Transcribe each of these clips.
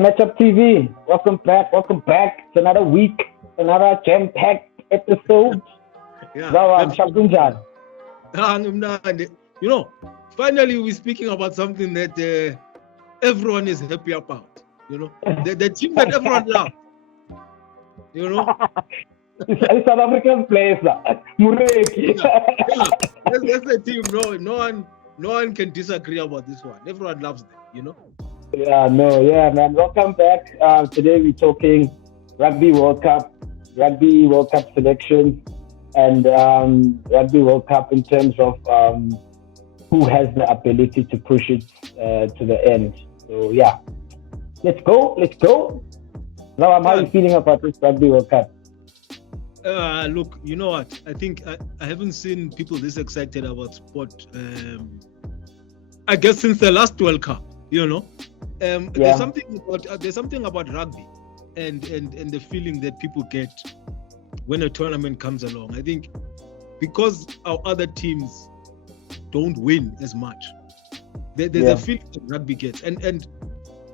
Matchup TV. Welcome back. Welcome back. It's another week, another jam-packed episode. Yeah, Now, Shakunjan. you know, finally we're speaking about something that everyone is happy about. You know, the team that everyone loves. You know, It's South African players. Mureki. That's the team. No one can disagree about this one. Everyone loves them. You know. Yeah, man. Welcome back. Today we're talking Rugby World Cup selections, and Rugby World Cup in terms of who has the ability to push it to the end. So yeah, let's go. Now, how are you feeling about this Rugby World Cup? Look, you know what? I think I haven't seen people this excited about sport. I guess since the last World Cup. You know, there's something about rugby, and the feeling that people get when a tournament comes along. I think because our other teams don't win as much, there's a feeling that rugby gets, and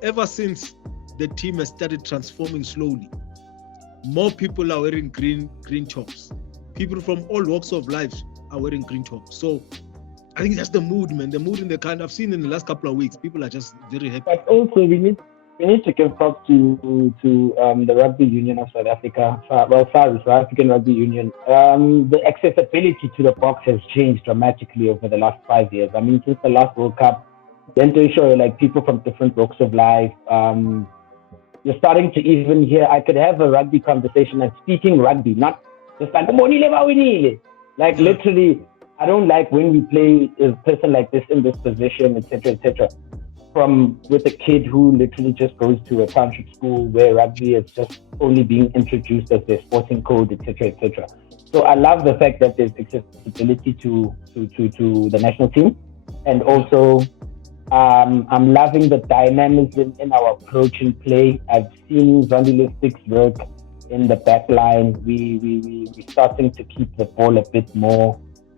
ever since the team has started transforming slowly, more people are wearing green tops. People from all walks of life are wearing green tops. So I think that's the mood, man. The mood in the kind I've seen in the last couple of weeks. People are just very happy. But also, we need to give props to the Rugby Union of South Africa. South African Rugby Union. The accessibility to the box has changed dramatically over the last 5 years. I mean, since the last World Cup, then to show like people from different walks of life. You're starting to even hear. I could have a rugby conversation and speaking rugby, not just like literally. I don't like when we play a person like this in this position, etc. From with a kid who literally just goes to a township school where rugby is just only being introduced as their sporting code, etc. So I love the fact that there's accessibility to the national team, and also I'm loving the dynamism in our approach and play. I've seen Zandilistics work in the back line. We're starting to keep the ball a bit more.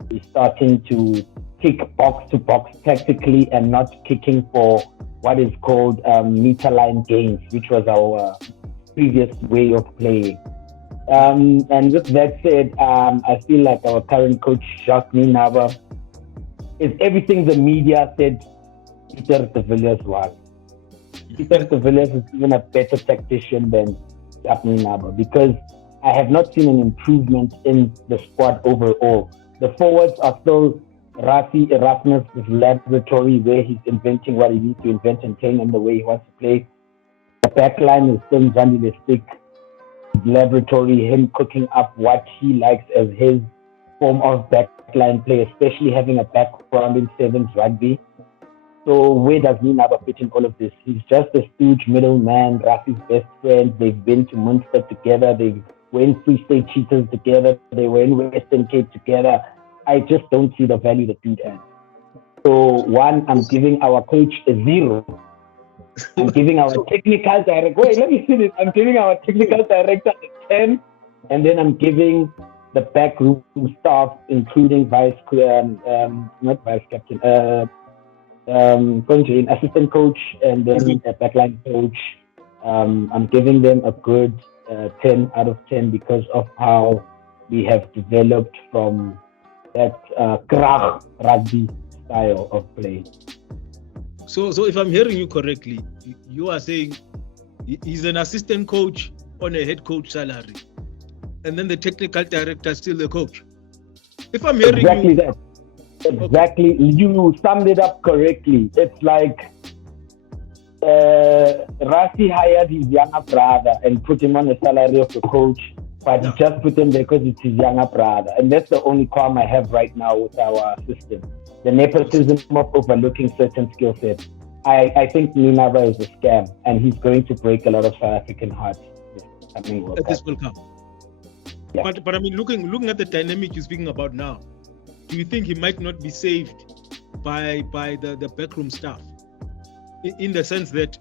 We're starting to kick box to box tactically and not kicking for what is called meter line games, which was our previous way of playing. And with that said, I feel like our current coach, Jacques Minaba, is everything the media said Peter de Villiers was. Peter de Villiers is even a better tactician than Jacques Minaba, because I have not seen an improvement in the squad overall. The forwards are still Rassie Erasmus' laboratory, where he's inventing what he needs to invent and playing in the way he wants to play. The back line is still Zanilistic laboratory, him cooking up what he likes as his form of backline play, especially having a background in sevens rugby. So where does Minaba fit in all of this? He's just a stooge middleman, Rassie's best friend. They've been to Munster together. They were in Free State Cheetahs together. They were in Western Cape together. I just don't see the value the dude adds. So one, I'm giving our coach a 0. I'm giving our technical director. Wait, let me see this. I'm giving our technical director a 10, and then I'm giving the backroom staff, including not vice captain, assistant coach, and then a backline coach. I'm giving them a good 10 out of 10 because of how we have developed from that krag rugby style of play. So if I'm hearing you correctly, you are saying he's an assistant coach on a head coach salary, and then the technical director is still the coach. If I'm hearing exactly that. Exactly, okay. You summed it up correctly. It's like Rassie hired his younger brother and put him on the salary of the coach, but he just put him there because it's his younger brother. And that's the only qualm I have right now with our system. The nepotism of overlooking certain skill sets. I think Minaba is a scam, and he's going to break a lot of South African hearts this World Cup. Yeah. But I mean, looking at the dynamic you're speaking about now, do you think he might not be saved by the backroom staff? In the sense that,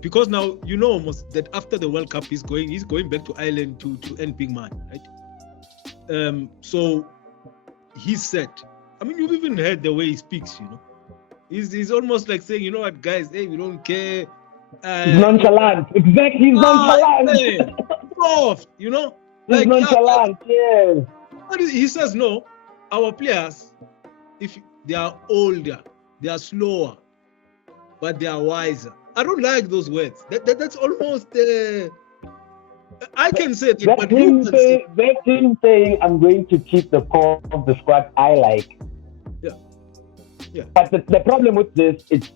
because now you know almost that after the World Cup he's going back to Ireland to earn big money, right? So he's set. I mean, you've even heard the way he speaks, you know. He's almost like saying, you know what, guys, hey, we don't care. He's nonchalant. Exactly, he's nonchalant. Man, soft, you know? He's Like, nonchalant, yes. He says, no, our players, if they are older, they are slower, but they are wiser. I don't like those words. That's almost, I can say that, but you can say. That's him saying, I'm going to keep the core of the squad I like. Yeah. But the problem with this, it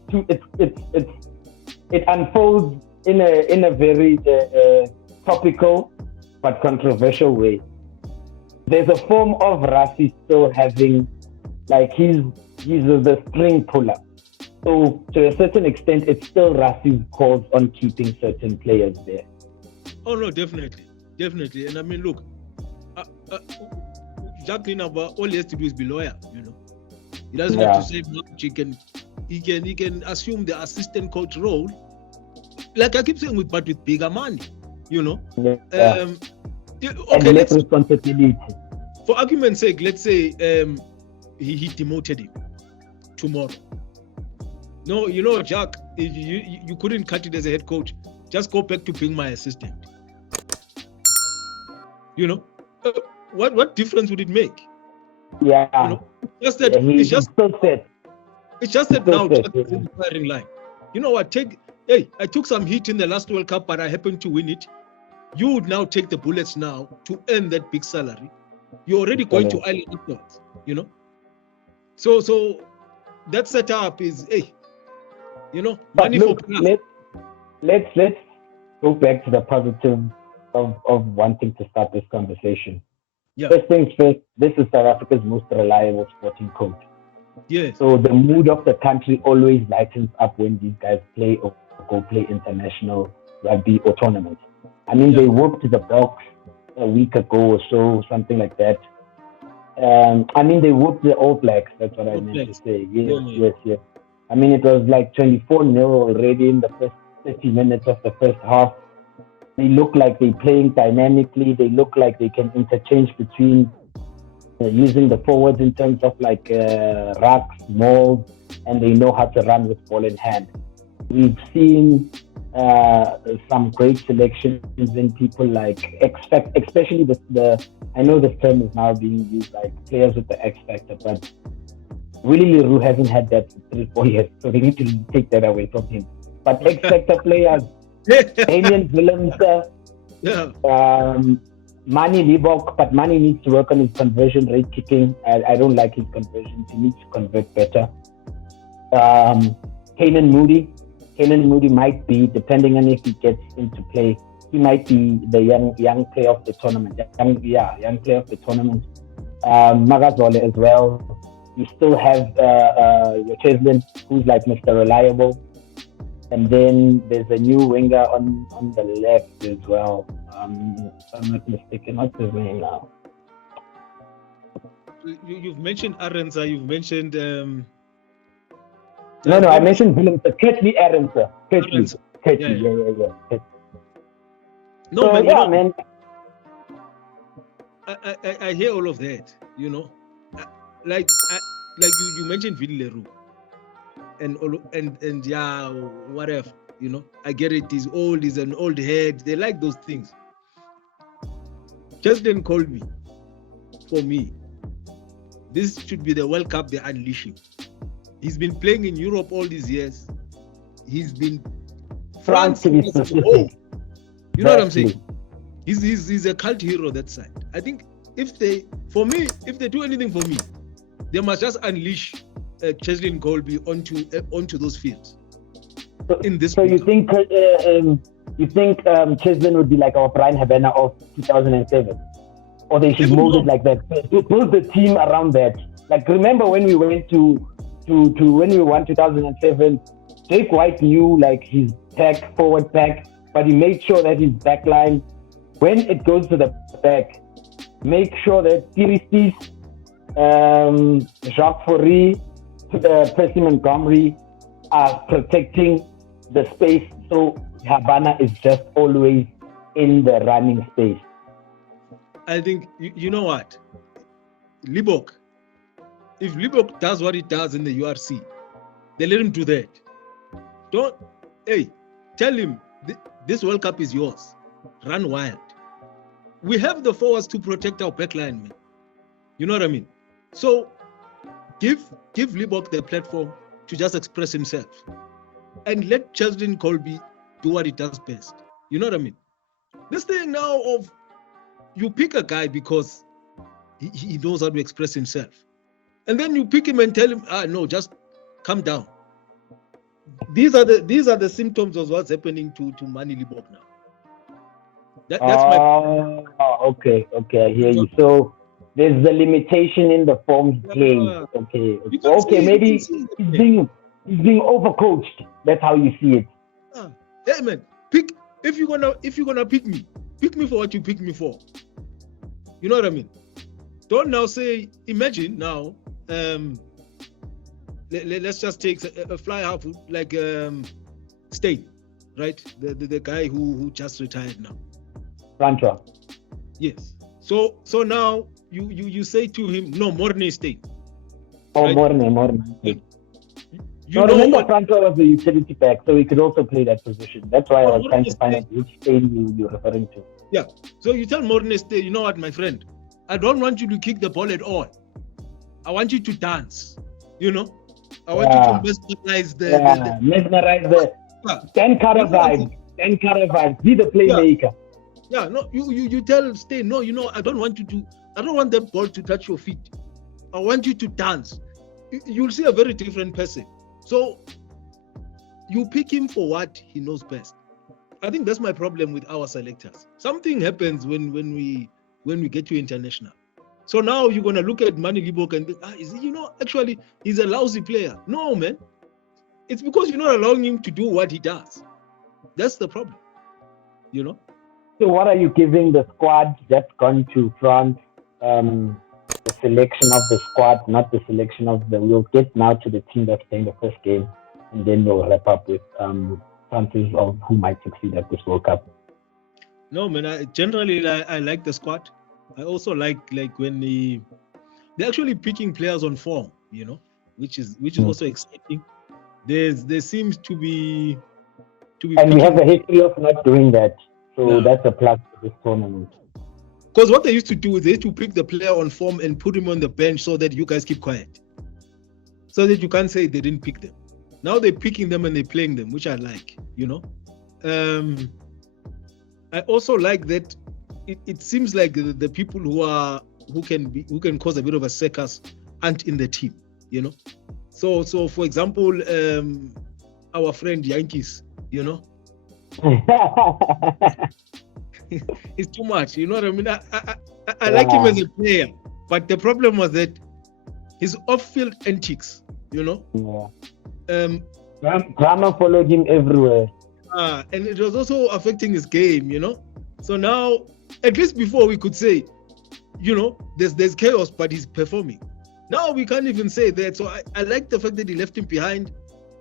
unfolds in a very topical but controversial way. There's a form of Rassie still having, like, he's the string puller. So to a certain extent, it's still Rassie's calls on keeping certain players there. Oh no, definitely. And I mean, look, Jacqueline, all he has to do is be loyal. You know, he doesn't have to say much. He can assume the assistant coach role. Like I keep saying, but with bigger money. You know. Yeah. Okay, less responsibility. For argument's sake, let's say he demoted him tomorrow. No, you know, Jack, you couldn't cut it as a head coach. Just go back to being my assistant. You know, what difference would it make? Yeah. You know, just that it's just that now Jack is in the firing line. You know what? I took some heat in the last World Cup, but I happened to win it. You would now take the bullets now to earn that big salary. You're already going to Ireland afterwards, you know. So that setup is, you know, money for players. Let's go back to the positive of wanting to start this conversation. Yeah. First things first, this is South Africa's most reliable sporting coach. Yes. So the mood of the country always lightens up when these guys play or go play international rugby or tournaments. I mean, they whooped the Boks a week ago or so, something like that. I mean, they whooped the All Blacks. That's what I meant to say. Yes. I mean, it was like 24-0 already in the first 30 minutes of the first half. They look like they're playing dynamically. They look like they can interchange between using the forwards in terms of like rucks, mauls, and they know how to run with ball in hand. We've seen some great selections in people like especially the I know this term is now being used, like players with the X factor, but Willie Leroux hasn't had that for 3-4 years, so they need to take that away from him. But X factor players, Damian Willems, Mani Libok, but Mani needs to work on his conversion rate kicking. I don't like his conversions. He needs to convert better. Keenan Moody might be, depending on if he gets into play, he might be the young player of the tournament. Young player of the tournament. Magazole as well. You still have your Cheslin, who's like Mr. Reliable. And then there's a new winger on the left as well. If I'm not mistaken, what's his name now? You've mentioned Arendse, you've mentioned... No, I mentioned Willem, Kirtley Arendse. Kirtley. Yeah. No, so, man, man. I hear all of that, you know. Like you mentioned Willie Leroux. And whatever, you know. I get it, he's old, he's an old head. They like those things. Justin Colby, for me, this should be the World Cup they're unleashing. He's been playing in Europe all these years. He's been France. You know what I'm saying? He's a cult hero that side. I think if they do anything for me, they must just unleash Cheslin Colby onto those fields. So you think Cheslin would be like our Brian Habana of 2007, or they should mold it like that? Build the team around that. Like, remember when we went to when we won 2007, Jake White knew like his forward pack, but he made sure that his back line, when it goes to the back, make sure that Tiristis, Jacques Fourie, Percy Montgomery are protecting the space, so Habana is just always in the running space. I think, you know what? Libok, if Libok does what he does in the URC, they let him do that. tell him, this World Cup is yours. Run wild. We have the forwards to protect our backline, man. You know what I mean? So give Libbok the platform to just express himself. And let Cheslin Colby do what he does best. You know what I mean? This thing now of you pick a guy because he knows how to express himself. And then you pick him and tell him, no, just calm down. These are the symptoms of what's happening to Manie Libbok now. That's my okay, I hear you. So there's the limitation in the forms played. Okay, maybe he's being overcoached. That's how you see it. Hey man, if you're gonna pick me for what you pick me for. You know what I mean? Don't now say, imagine now, let's just take a fly half like Steyn, right? The guy who just retired now. Francois. Yes. So now you say to him, no, Morne Steyn. Oh, right? Morne. Remember Francois was the utility back, so he could also play that position. That's why I was trying to find out which Steyn you're referring to. Yeah. So you tell Morne Steyn, you know what, my friend? I don't want you to kick the ball at all. I want you to dance. You know? I want you to mesmerize the 10 color vibes. Be the playmaker. Yeah, no, you tell Steyn, no, you know, I don't want that ball to touch your feet. I want you to dance. You'll see a very different person. So you pick him for what he knows best. I think that's my problem with our selectors. Something happens when we get to international. So now you're gonna look at Manie Libbok and think, actually he's a lousy player. No, man. It's because you're not allowing him to do what he does. That's the problem. You know? So what are you giving the squad that's gone to France? The selection of the squad, not the selection of we'll get now to the team that's playing the first game, and then we'll wrap up with chances of who might succeed at this World Cup. No, man, I like the squad. I also like when they're actually picking players on form, which is also exciting. There seems to be and we have a history of not doing that. So that's a plus for this tournament. Because what they used to do is they used to pick the player on form and put him on the bench so that you guys keep quiet. So that you can't say they didn't pick them. Now they're picking them and they're playing them, which I like, I also like that it seems like the people who can cause a bit of a circus aren't in the team, So for example, our friend Yankees, it's too much, you know what I mean? I like him as a player, but the problem was that his off-field antics, drama followed him everywhere. And it was also affecting his game, So now, at least before we could say, there's chaos, but he's performing. Now we can't even say that. So I like the fact that he left him behind.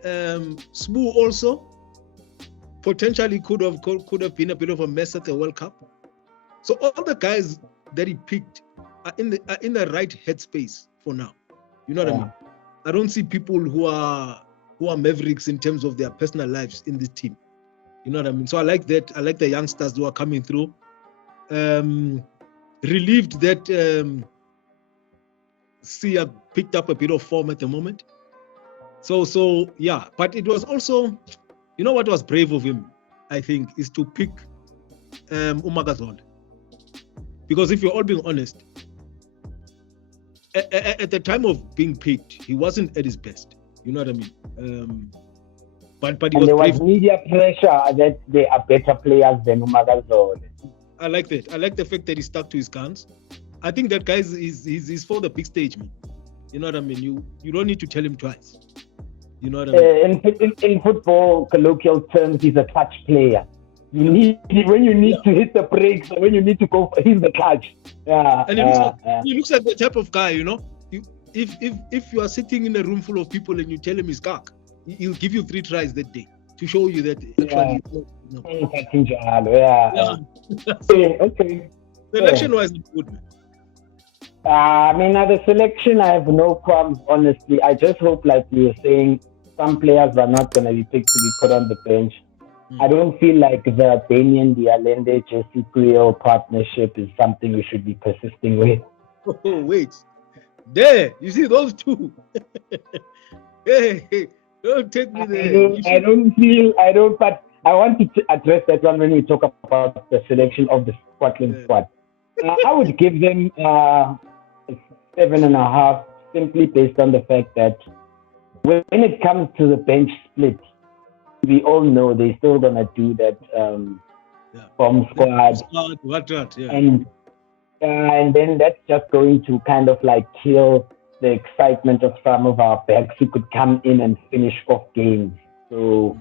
Smoo also potentially could have been a bit of a mess at the World Cup. So all the guys that he picked are in the right headspace for now. You know what I mean? I don't see people who are mavericks in terms of their personal lives in this team. You know what I mean? So I like that. I like the youngsters who are coming through. Relieved that Sia picked up a bit of form at the moment. So yeah, but it was also, what was brave of him, I think, is to pick Umakazole. Because if you're all being honest, at the time of being picked, he wasn't at his best. You know what I mean? But there was media pressure that they are better players than Umakazole. I like that. I like the fact that he stuck to his guns. I think that guy is for the big stage, man. You know what I mean? You don't need to tell him twice. You know what I mean? In football colloquial terms, he's a clutch player. When you need to hit the brakes, or when you need to go, he's the clutch. And he looks like the type of guy, If you are sitting in a room full of people and you tell him he's cock, he'll give you 3 tries that day to show you that actually. Okay. Selection-wise, it's good, man. The selection, I have no problems, honestly. I just hope, like you were saying, some players are not going to be picked to be put on the bench. I don't feel like the Damien Allende Jesse Creel partnership is something we should be persisting with. Oh, wait. There, you see those two. Hey, don't take me there. But I want to address that one when we talk about the selection of the Scotland squad. I would give them 7.5, simply based on the fact that when it comes to the bench split, we all know they're still going to do that bomb squad. And then that's just going to kind of like kill the excitement of some of our backs who could come in and finish off games. So,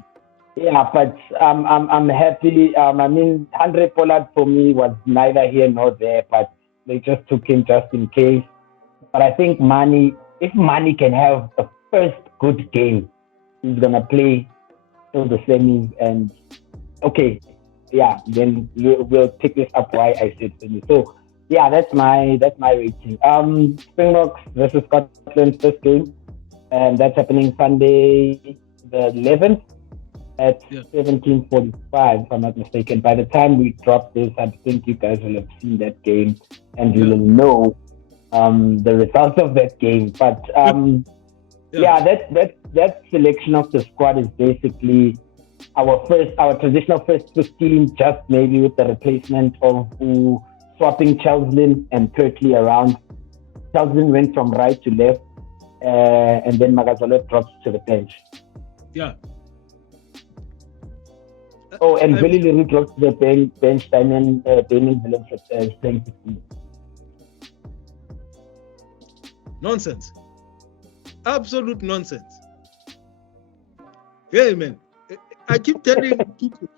yeah, but I'm happy. I mean, Andre Pollard for me was neither here nor there, but they just took him just in case. But I think if Mani can have a first good game, he's going to play till the semis. And, okay, yeah, then we'll pick this up why I said semis. So, yeah, that's my rating. Springboks versus Scotland first game, and that's happening Sunday the 11th at 17:45, if I'm not mistaken. By the time we drop this, I think you guys will have seen that game and you will know the results of that game. But that selection of the squad is basically our traditional first 15, just maybe with the replacement of swapping Chelslin and Kirtley around. Chelslin went from right to left, and then Magazole drops to the bench. Yeah. Oh, and Billy Leroux drops to the bench. Damien Williams is playing 15. Nonsense. Absolute nonsense. Hey, man. I keep telling people,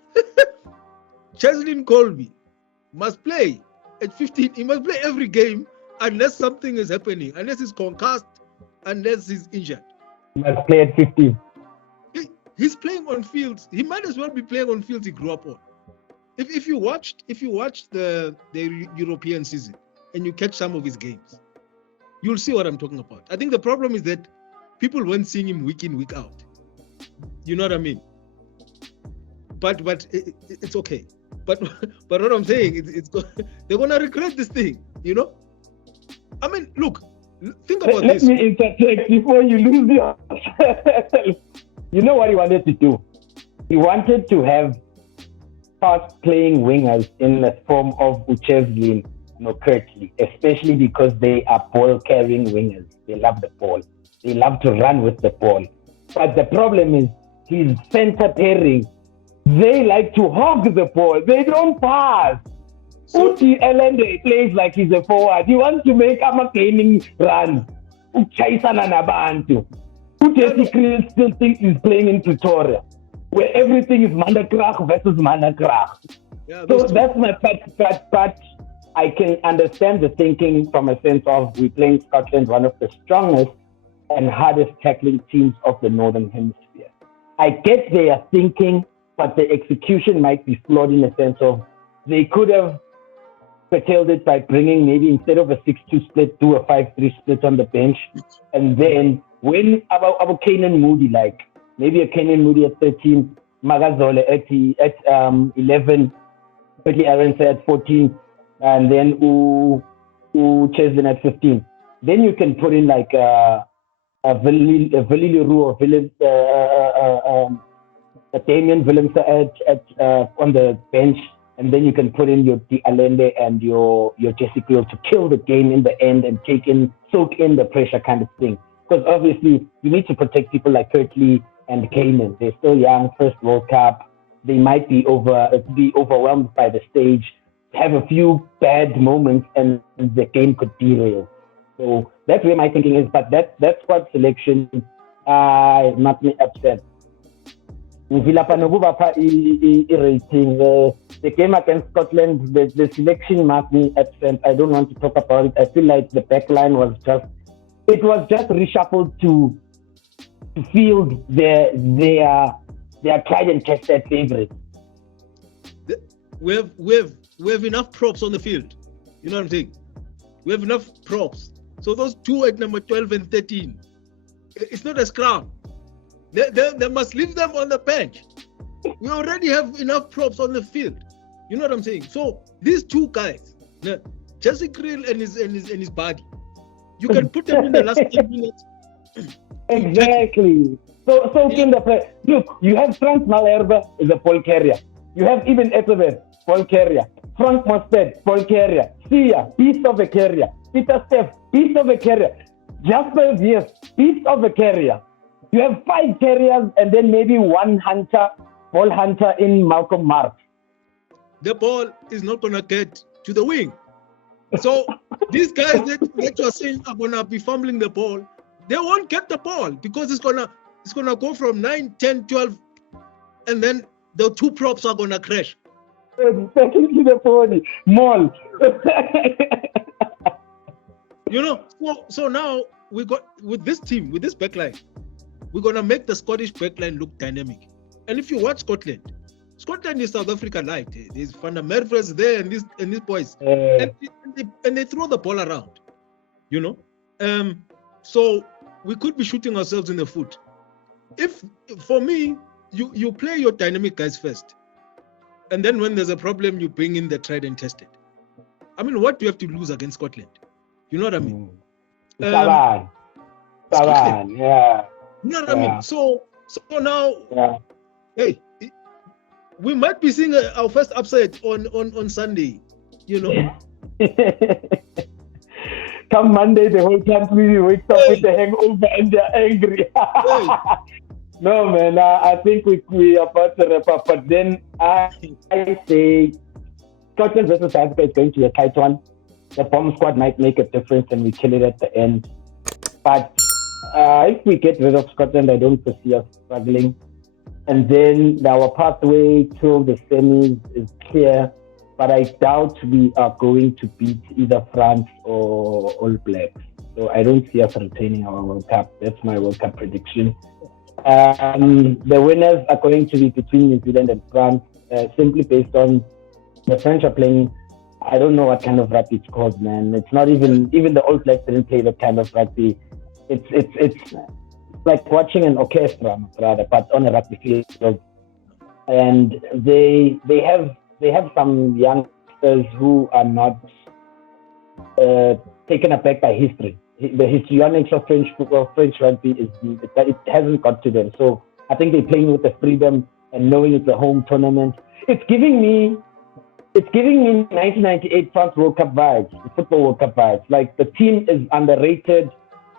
Cheslin Colby must play at 15. He must play every game unless something is happening, unless he's concussed, unless he's injured. He must play at 15. He's playing on fields. He might as well be playing on fields he grew up on. If you watched the European season and you catch some of his games, you'll see what I'm talking about. I think the problem is that people weren't seeing him week in, week out. You know what I mean? But it's okay. But what I'm saying is they're gonna regret this thing. You know? I mean, look, think about this. Let me interject before you lose yourself. You know what he wanted to do? He wanted to have playing wingers in the form of Uchevlin, Kirtley, especially because they are ball-carrying wingers. They love the ball. They love to run with the ball. But the problem is his center pairing. They like to hog the ball. They don't pass. Uti Elende plays like he's a forward. He wants to make gaining runs. Uchaisana nabantu. Jesse Creel still thinks he's playing in Pretoria, where everything is Mandakrach versus Mandakrach. Yeah, so that's my but I can understand the thinking from a sense of we playing Scotland, one of the strongest and hardest tackling teams of the Northern Hemisphere. I get their thinking, but the execution might be flawed in the sense of they could have curtailed it by bringing maybe instead of a 6-2 split, do a 5-3 split on the bench, and then when about Kanan Moody, like maybe a Kanan Moody at 13, Magazole at 11, Whitley Arons at 14, and then Cheslin at 15. Then you can put in like a Vili Leroux or a Damien Willemse at on the bench, and then you can put in your Allende and your Jesse Creel to kill the game in the end and soak in the pressure kind of thing. Because obviously you need to protect people like Kirtley and Kanan. They're still young, first World Cup. They might be overwhelmed by the stage, have a few bad moments, and the game could derail. So that's where my thinking is. But that squad selection not me upset. The game against Scotland, the selection marked me absent. I don't want to talk about it. I feel like the back line was just reshuffled to field their tried and tested favorites. We have enough props on the field. You know what I'm saying? We have enough props. So those two at number 12 and 13, it's not a scrum. They must leave them on the bench. We already have enough props on the field. You know what I'm saying? So these two guys, Jesse Kriel and his body, you can put them in the last 10 minutes. Exactly. So in the play. Look, you have Frank Malherbe is a ball carrier. You have even Etterberg, ball carrier. Frank Mostert, ball carrier. Sia, beast of a carrier. Peter Steff, beast of a carrier. Jasper Viers, beast of a carrier. You have 5 carriers and then maybe one ball hunter in Malcolm Marx. The ball is not going to get to the wing. So these guys that you're saying are going to be fumbling the ball, they won't get the ball because it's going to go from 9, 10, 12, and then the 2 props are going to crash. Secondly, the body, Mall. You know, so now we got with this team, with this backline, we're going to make the Scottish backline look dynamic. And if you watch Scotland is South Africa light. There's Van der Merwe there and these boys. And they throw the ball around, you know. So we could be shooting ourselves in the foot. If, for me, you play your dynamic guys first. And then when there's a problem, you bring in the tried and tested. I mean, what do you have to lose against Scotland? You know what I mean? Saban, yeah. You know what I mean? So now, hey, we might be seeing our first upset on Sunday, you know. Come Monday, the whole country wakes up with the hangover and they're angry. No, man, I think we are about to wrap up. But then I say Scotland versus South Africa is going to be a tight one. The bomb squad might make a difference and we kill it at the end. But if we get rid of Scotland, I don't foresee us struggling. And then our pathway to the semis is clear. But I doubt we are going to beat either France or All Blacks. So I don't see us retaining our World Cup. That's my World Cup prediction. The winners are going to be between New Zealand and France, simply based on the French are playing. I don't know what kind of rugby it's called, man. It's not even the All Blacks didn't play that kind of rugby. It's like watching an orchestra, rather, but on a rugby field. And they have some youngsters who are not taken aback by history. The histrionics of French rugby it hasn't got to them. So I think they're playing with the freedom and knowing it's a home tournament. It's giving me 1998 France World Cup vibes, the Football World Cup vibes. Like the team is underrated,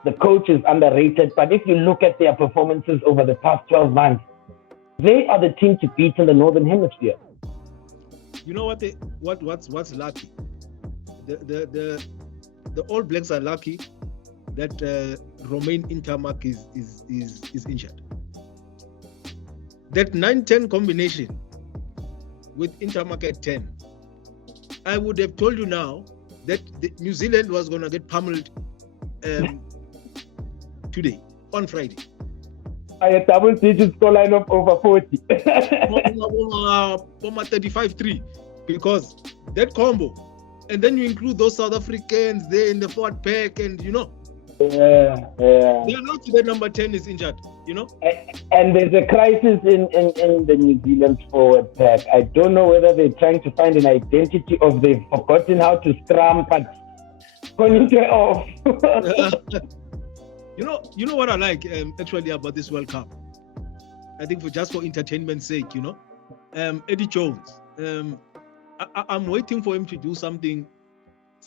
the coach is underrated, but if you look at their performances over the past 12 months, they are the team to beat in the Northern Hemisphere. You know what's lucky? The All Blacks are lucky that Romain Intermark is injured. That 9-10 combination with Intermark at 10, I would have told you now that New Zealand was going to get pummeled today, on Friday. A double-digit scoreline of over 40. 35-3, because that combo, and then you include those South Africans there in the forward pack, and you know. Yeah. They're lucky that number 10 is injured, you know. And there's a crisis in the New Zealand forward pack. I don't know whether they're trying to find an identity or they've forgotten how to scrum, but Konite off. You know what I like actually about this World Cup? I think for entertainment's sake, you know, Eddie Jones. I'm waiting for him to do something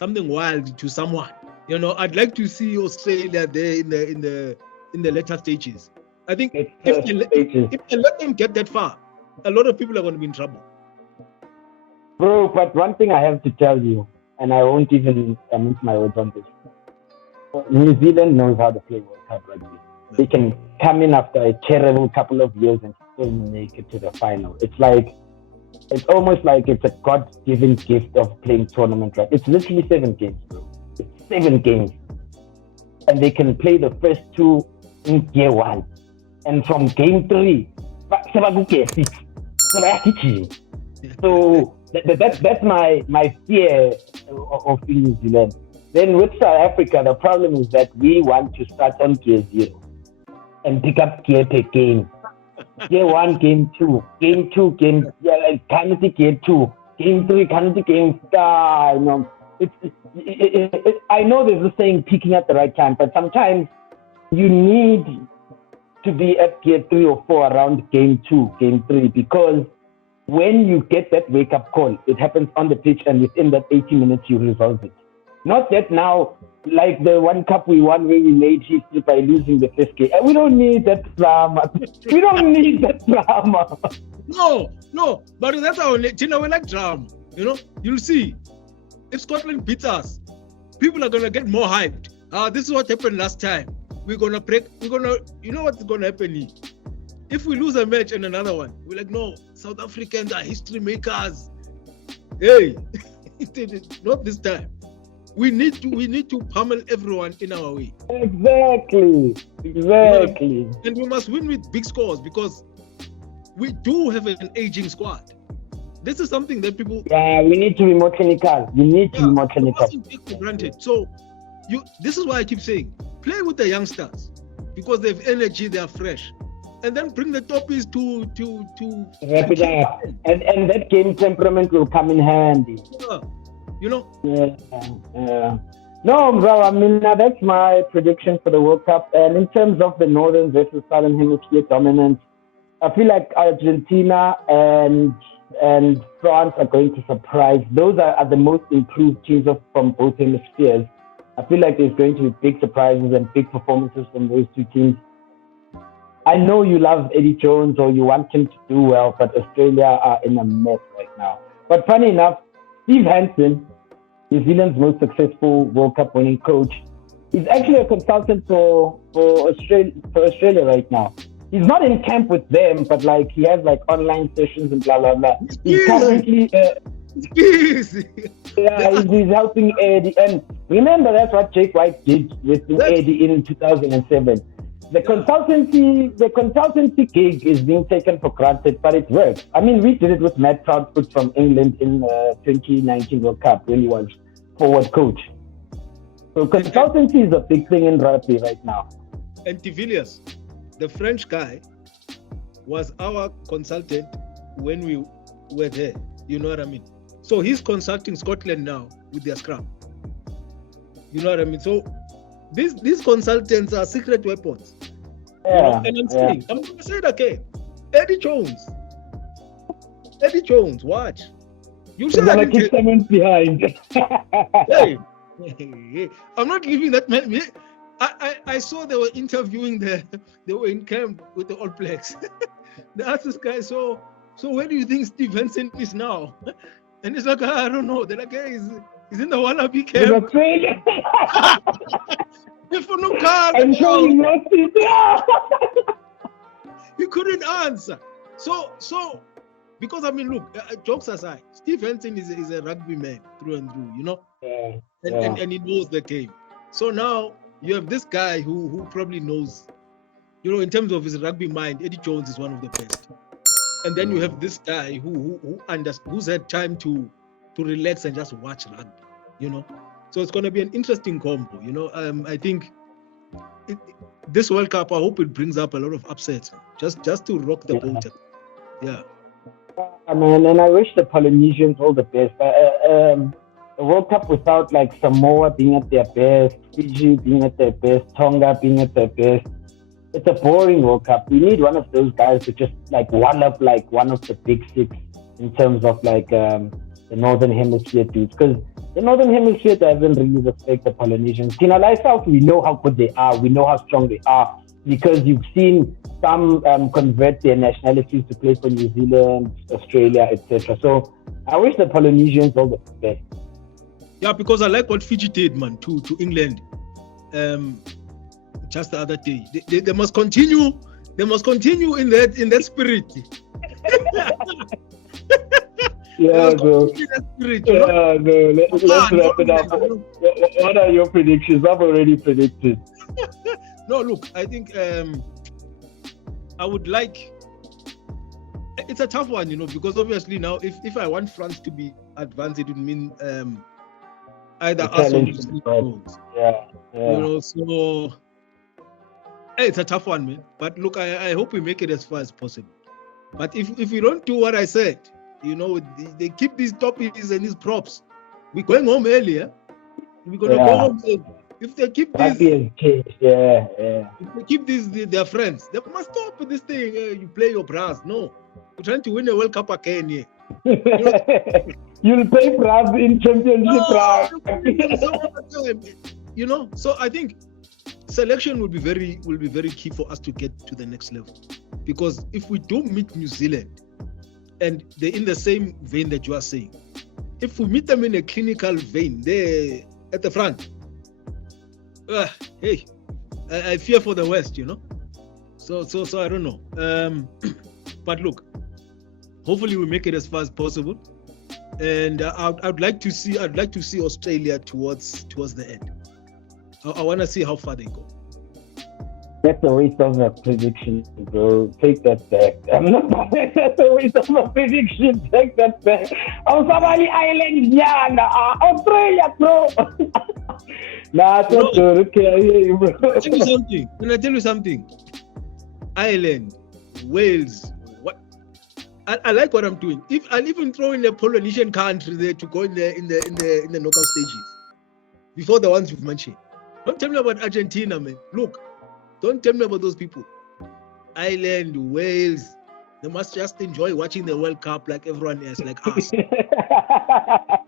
wild to someone. You know, I'd like to see Australia there in the later stages. I think if they let them get that far, a lot of people are going to be in trouble. Bro, but one thing I have to tell you, and I won't even mince my words on this. New Zealand knows how to play World Cup rugby. They can come in after a terrible couple of years and still make it to the final. It's almost like it's a God-given gift of playing tournament rugby. It's literally 7 games, bro. It's 7 games. And they can play the first 2 in year 1. And from game 3, so that's my fear of New Zealand. Then with South Africa, the problem is that we want to start on gear 0 and pick up gear per game. Game 1, Game 2, Game 2, Canada Game 2, Game 3, Canada Game 4. You know, I know there's a saying peaking at the right time, but sometimes you need to be at Gear 3 or 4 around Game 2, Game 3, because when you get that wake-up call, it happens on the pitch, and within that 80 minutes, you resolve it. Not that now, like the one cup we won where we made history by losing the first game. We don't need that drama. We don't need that drama. No, but that's our nature. We like drama. You know, you'll see. If Scotland beats us, people are going to get more hyped. This is what happened last time. You know what's going to happen here? If we lose a match and another one, we're like, no, South Africans are history makers. Hey, not this time. We need to pummel everyone in our way. Exactly. And we must win with big scores because we do have an aging squad. This is something that people... Yeah, we need to be more clinical. You need to be more clinical. Take for granted. So, this is why I keep saying, play with the youngsters because they have energy, they are fresh. And then bring the toppies to wrap it up. And that game temperament will come in handy. Yeah. You know? Yeah. No, bro, I mean, that's my prediction for the World Cup. And in terms of the Northern versus Southern Hemisphere dominance, I feel like Argentina and France are going to surprise. Those are the most improved teams from both hemispheres. I feel like there's going to be big surprises and big performances from those two teams. I know you love Eddie Jones or you want him to do well, but Australia are in a mess right now. But funny enough, Steve Hansen, New Zealand's most successful World Cup winning coach, is actually a consultant for Australia right now. He's not in camp with them, but like he has like online sessions and blah blah blah. He's currently he's helping Eddie. And remember, that's what Jake White did with Eddie in 2007. The consultancy gig is being taken for granted, but it works. I mean, we did it with Matt Proudfoot from England in 2019 World Cup when he was forward coach. So consultancy is a big thing in rugby right now. And Tivilliers, the French guy, was our consultant when we were there. You know what I mean? So he's consulting Scotland now with their scrum. You know what I mean? So these consultants are secret weapons. Yeah. And I'm saying, I'm going to say it again. Eddie Jones, watch. You should have keep someone behind. Hey, I'm not leaving that man. I saw they were interviewing they were in camp with the All Blacks. They asked this guy, so where do you think Steve Hansen is now? And he's like, I don't know. They're like, hey, he's in the Wallaby camp. And showing He couldn't answer. So because I mean, look, jokes aside, Steve Hansen is a rugby man through and through, you know, and he knows the game. So now you have this guy who probably knows, you know, in terms of his rugby mind, Eddie Jones is one of the best. And then you have this guy who's had time to relax and just watch rugby, you know. So it's going to be an interesting combo, you know. I think this World Cup, I hope it brings up a lot of upsets, just to rock the boat. Yeah. Man, and I wish the Polynesians all the best. The World Cup without like Samoa being at their best, Fiji being at their best, Tonga being at their best, it's a boring World Cup. We need one of those guys to just like one up like one of the big six in terms of like the Northern Hemisphere dudes, because the Northern Hemisphere doesn't really respect the Polynesians. South, we know how good they are. We know how strong they are because you've seen some convert their nationalities to play for New Zealand, Australia, etc. So I wish the Polynesians all the best. Yeah, because I like what Fiji did, man, to England just the other day. They must continue. They must continue in that spirit. Yeah, bro. Yeah, no. Let's wrap it up. What are your predictions? I've already predicted. No, look, I think I would like. It's a tough one, you know, because obviously now, if I want France to be advanced, it would mean either us or Yeah. you know. So, It's a tough one, man. But look, I hope we make it as far as possible. But if we don't do what I said, they keep these topics and these props. We're going home earlier. We're gonna go home early. If they keep this, if they keep their friends, they must stop with this thing. You play your brass. No, we're trying to win a World Cup again here. You'll play brass in championship round. So I think selection will be very key for us to get to the next level. Because if we don't meet New Zealand, and they're in the same vein that you are saying, if we meet them in a clinical vein, they're at the front. Hey, I fear for the West, So I don't know. But look, hopefully we make it as far as possible. And I'd like to see Australia towards the end. I want to see how far they go. That's a waste of a prediction, bro. Take that back. That's a waste of a prediction. Take that back. Somali Island, Australia, bro. Nah, don't do it. Okay, bro. Can I tell you something? Ireland, Wales. What? I like what I'm doing. I'll even throw in a Polynesian country there to go in the knockout stages before the ones you've mentioned. Don't tell me about Argentina, man. Look. Don't tell me about those people. Ireland, Wales, they must just enjoy watching the World Cup like everyone else, like us.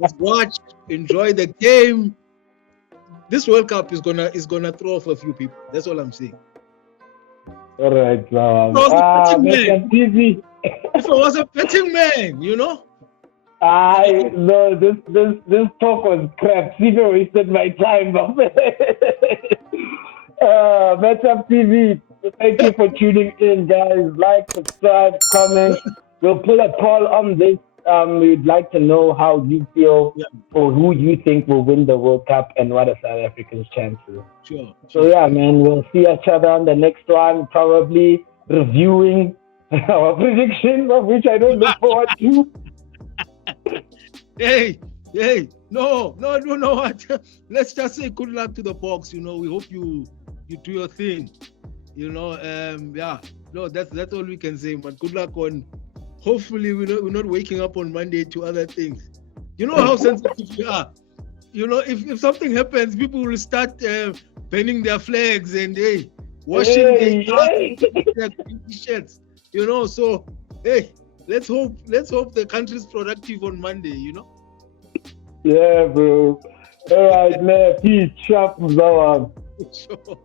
Just watch, enjoy the game. This World Cup is gonna throw off a few people. That's all I'm saying. All right, If I was a betting man, No, this talk was crap. Stephen wasted my time. Matchup TV, thank you for tuning in, guys. Like, subscribe, comment. We'll put a poll on this. We'd like to know how you feel or who you think will win the World Cup and what are South Africa's chances. Sure. So yeah, man, we'll see each other on the next one, probably reviewing our predictions, of which I don't look forward to. Hey, no, what? Let's just say good luck to the Boks. We hope you do your thing. No, that's all we can say. But good luck on. Hopefully, we're not waking up on Monday to other things. You know how sensitive we are. If something happens, people will start burning their flags and washing their t-shirts. So hey, let's hope the country's productive on Monday. Yeah, bro. All right, man. Peace. Sharp. Sure.